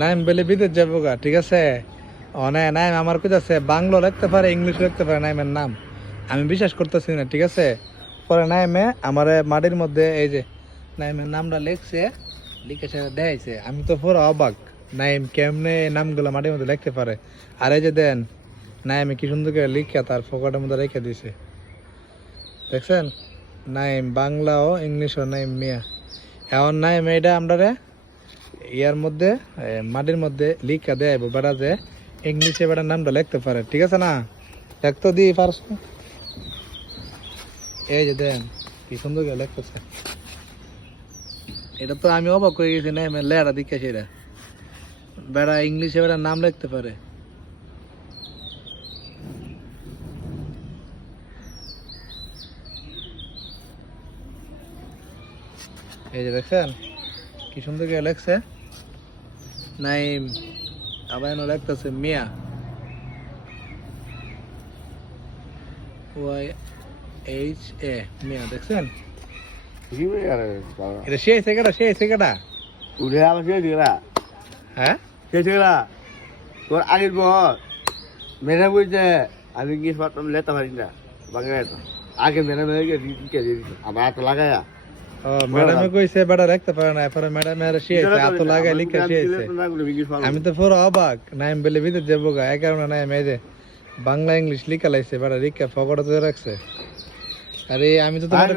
নাইম বলে বিদেশ যাব গা, ঠিক আছে? ও না নাইম আমার কইতাছে, বাংলা লিখতে পারে ইংলিশ লিখতে পারে, নাইমের নাম। আমি বিশ্বাস করতেছি না, ঠিক আছে? পরে নাইমে আমার মাটির মধ্যে এই যে নাইমের নামটা লিখছে, লিখে সেটা আমি তো পুরো অবাক, নাইম কেমনে নামগুলো মাটির মধ্যে লিখতে পারে। আর এই যে দেন, নাইমে কি সুন্দর করে লিখে তার ফোকাটের মধ্যে রেখে দিছে। দেখছেন? নাইম বাংলা ও ইংলিশ ও নাইম মিয়া। এখন নাইম এটা আমরা রে ইয়ার মধ্যে মাটির মধ্যে লিখা দেয় বেড়া যে ইংলিশে বেড়ার নামটা লিখতে পারে, ঠিক আছে না? লিখতে দিই পারছ এই যে দেন, কি সুন্দর করে লিখতেছে। এটা তো আমি অবাক হয়ে গেছি না লেয়ারা দিকে সেটা বেড়া ইংলিশে বেড়া নাম লিখতে পারে। এই যে দেখছেন? কি সুন্দর করে লেখছে নাইম আবার লেখতেছে মিয়া। ওয়াই এইচ এ মিয়া দেখছেন? এটা সে আছে কেটা সে আছে কেটা উঠে আমার শেষ গেলা হ্যাঁ? শেষ গেলা তোর আগের বহর। মেধা বলছে আমি কি পারতাম লেতা পারি না বাংলায় তো। আগে মেধা মেধা গিয়ে আমার হাত লাগায়া। ম্যাডামে কইছে বেটা রাখতে পারে না এরপরে ম্যাডামে আর সে এত লাগাই লিখে সে আমি তো পুরো অবাক নাইম বলে ভিতর যাব গা? এই কারণে নাইম এই যে বাংলা ইংলিশ লিখা লাইছে বেটা লিখা ফকড়া তো রাখছে। আরে আমি তো তোমার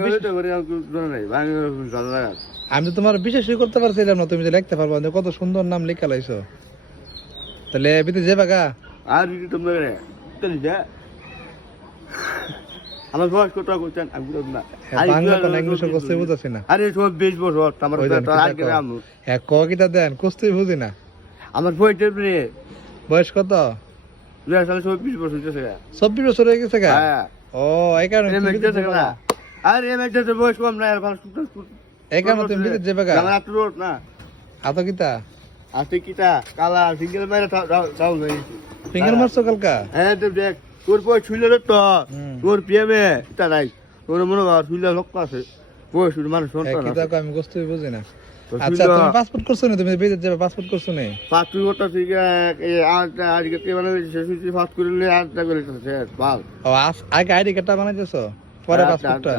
আমি তো তোমার বিশ্বাসই করতে পারছিলাম না তুমি যে লিখতে পারব কত সুন্দর নাম লিখা লাইছো। তাহলে ভিতরে যাবা গা? আর তোমরা আমার বয়স কত করছেন আমি না। হ্যাঁ, না। আরে সব বেশ বছর আমার কিতা হ্যাঁ ক কিটা দেন? কষ্টই বুঝি না। আমার বয়স কত? দুই বিশ বছর চব্বিশ বছর হয়ে গেছে হ্যাঁ। ও এই কারণে। আর এম একটা তো বয়স কম না আর এই কারণে তুমি ভিতরে যাবে আমার আটু রোড না। আত কিতা আজকে কিটা কালা সিঙ্গেল মেরে হয়ে গেছে। ফিঙ্গার মারছো কালকা? হ্যাঁ তো দেখ। তোর বয়স শুইলে তো তোর প্রেমে তা নাই। তোর মনে কর শুইলে লক্ষ্য আছে। বয়স মানুষ হ্যাঁ, আমি কষ্টই বুঝি না। আচ্ছা তুমি পাসপোর্ট করছ না? তুমি বিদেশ যাবে পাসপোর্ট করছ না? পাঁচ তুই ঠিক আজকে আজকে কে মানে শেষ হয়েছে পাঁচ করে নিলে আটটা করে দিতেছে। ভালো ও আগে আইডি কার্ডটা বানাইতেছো? পরে আচ্ছা, পাসপোর্টটা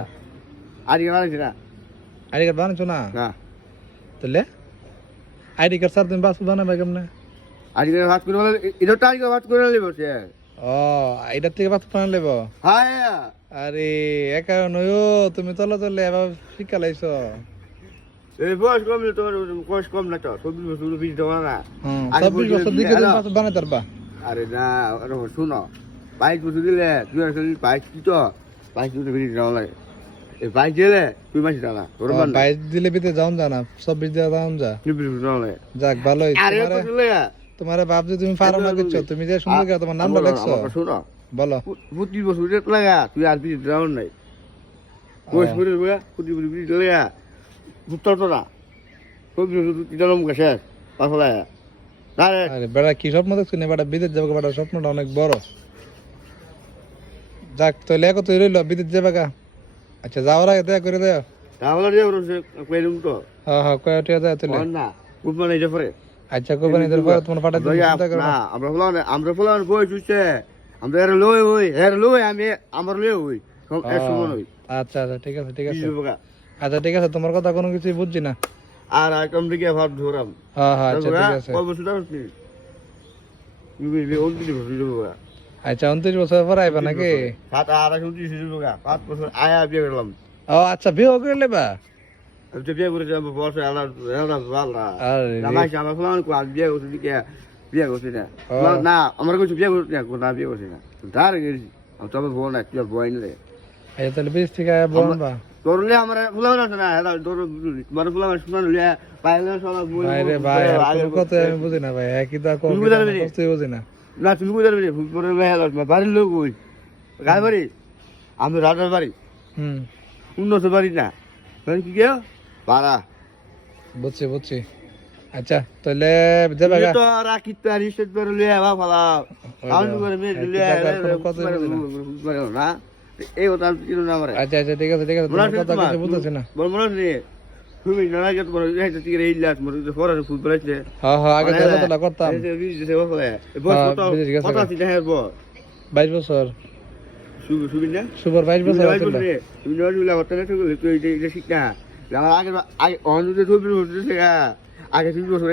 আচ্ছা। বানাইছি না। আইডি কার্ড বানাইছো না? না। তাহলে? আইডি কার্ড স্যার তুমি পাসপোর্ট বানাবে কেমনে? আজকে ভাত করে বলে এটা তো আজকে ভাত করে নিলে বসে ও এটার থেকে পাসপোর্ট বানালে লেবো? হ্যাঁ আরে একা নয় তুমি তলে তলে এবার শিক্ষা লাইছো। এই বয়স কম না তোমার বয়স কম না তো চব্বিশ বছর বিশ দেওয়া না। চব্বিশ বছর দিকে তুমি বানাই পারবা। আরে না আরে শুনো বাইশ বছর দিলে বাইশ কি তো বাইশ বছর বিশ দেওয়া লাগে। এই বাইশ দিলে তুই মাসি তোর বাইশ দিলে বিতে যাওন যা না চব্বিশ দিয়ে যাওন যা। যাক ভালোই আরে তোমারে লাগে তোমারে ভাবছি তুমি পারো না কিছু তুমি যে সুন্দর করে তোমার নামটা লেখছো। শুনো। বলো। পঁচিশ বছর রেট লাগা তুই আর বিশ দেওয়া নাই। বয়স করে দেবো পঁচিশ বছর বিশ লাগা। ভুট্টার তো না। চব্বিশ বছর তুই জানো মুখে শেষ পাঁচ লাগা আরে বেড়া কি স্বপ্ন দেখছ না? বেটা বিদেশ যাবে বেটা স্বপ্নটা অনেক বড়। যাক তো লেখো তুই রইল বিদেশ যাবে গা। আচ্ছা যাওয়ার আগে দেখা করে দেও তাহলে ওরসে কইলুম তো। হ্যাঁ হ্যাঁ কয়টা দেয় বল না গ্রুপ মানে এটা পরে আচ্ছা কোরবানি ঈদের পরে তোমার পাঠাতে চিন্তা করো না আমরা ফুলান আমরা ফুলান বই চুছে আমরা এর লই হই এর লই আমি আমার লই হই। আচ্ছা আচ্ছা ঠিক আছে ঠিক আছে। কিছু আচ্ছা ঠিক আছে তোমার কথা কোনো কিছুই বুঝছি না। আর আইটম দিকে ভাব ধরাম। হ্যাঁ হ্যাঁ আচ্ছা ঠিক আছে। কয় বছর আচ্ছা উনত্রিশ বছর পর আইবা নাকি? সাত আর উনত্রিশ বছর আয়া বিয়ে করলাম। ও আচ্ছা বিয়ে করে নেবা তো বসে আলার আলার ভালো না আরে আমার আমার ফুলান কো আজ বিয়ে করছি দিকে বিয়ে করছি না ও। না আমার কিছু করছি না না বিয়ে করছি না তার গেছি আমি তবে বউ না তুই বই রে আচ্ছা তাহলে বিদেশ থেকে আয়া বলবা তোরলে আমার ফুলাম আছে না এটা তোর তোমার ফুলাম শুনান লিয়া পাইলে সব বই ভাই ভাই তোর কথা আমি বুঝি না ভাই একই দা কো তুমি বুঝাবে নি? কিছুই বুঝি না না তুমি কোথায় যাবে ফুটবল হেলা বাড়ির লোক ওই গায়ে বাড়ি আমি রাজার বাড়ি হুম উন্নত বাড়ি না মানে কি কেউ পারা বুঝছি বুঝছি। আচ্ছা তাহলে যাবে ইয়ে গা তো রাখি তার হিসেব করে লই আবা ফালা আউট করে মে হ্যাঁ, লই না। এই কথা কি না করে আচ্ছা আচ্ছা ঠিক আছে ঠিক আছে। তোমার কথা কিছু বুঝতেছ না। বল মনে নে তুমি না লাগে তোমার এই তো টিকে এই মরে তো ফরার ফুটবল আছে। হ্যাঁ হ্যাঁ আগে মানে তো হ্যাঁ, কথা করতাম। কথা কথা ছিল বল 22 বছর। শুভ শুভ না? শুভর 22 বছর তুমি তুমি না করতে না তুই এটা শিখ না আমার আগে আগে অন্তত দুই বছর আগে দুই বছর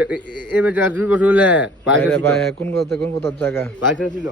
এবার দুই বছর হলে কোন কথা কোন কথার জায়গা? পাইসা ছিল।